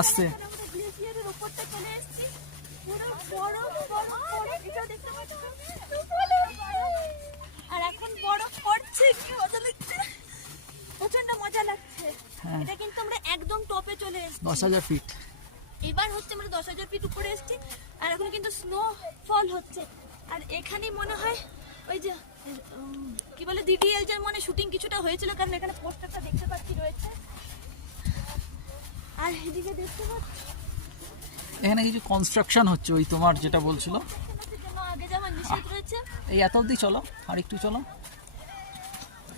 আসছে। গ্লেসিয়ারের উপরটা চলে এসেছি, পুরো বরফ বরফ বরফ, এটা দেখতে পাচ্ছ? আর এখন বরফ পড়ছে, কি মজা লাগছে, প্রচন্ড মজা লাগছে। হ্যাঁ। এটা কিন্তু আমরা একদম টপে চলে এসেছি। 10,000 ফিট। এবার হচ্ছে আমরা 10,000 ফিট উপরে এসেছি, আর এখন কিন্তু স্নো ফল হচ্ছে। আর এখানেই মনে হয় ওই যে কি বলে ডিডিএল এর মানে শুটিং কিছুটা হয়েছিল, কারণ এখানে পোস্টারটা দেখতে পাচ্ছি রয়েছে। আর এদিকে দেখতে পাচ্ছি এখানে কিছু কনস্ট্রাকশন হচ্ছে, ওই তোমার যেটা বলছিল। জন্য আগে যাওয়ার নিষেধ রয়েছে। এই এত অবধি চলো, আর একটু চলো,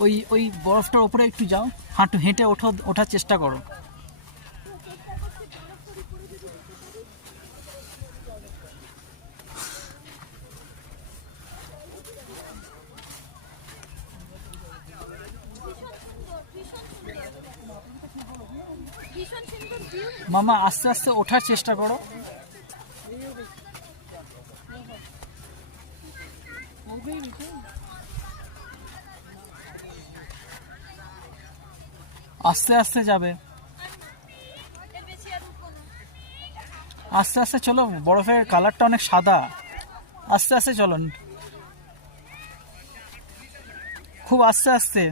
ওই ওই বরফটার ওপরে একটু যাও, হাঁটু হেঁটে ওঠার চেষ্টা করো। ভীষণ সুন্দর ভিউ। মামা আস্তে আস্তে ওঠার চেষ্টা করো। আস্তে আস্তে যাবে, এর বেশি আর উঠবো না। আস্তে আস্তে চলো, বরফের কালারটা অনেক সাদা। আস্তে আস্তে চলো, খুব আস্তে আস্তে।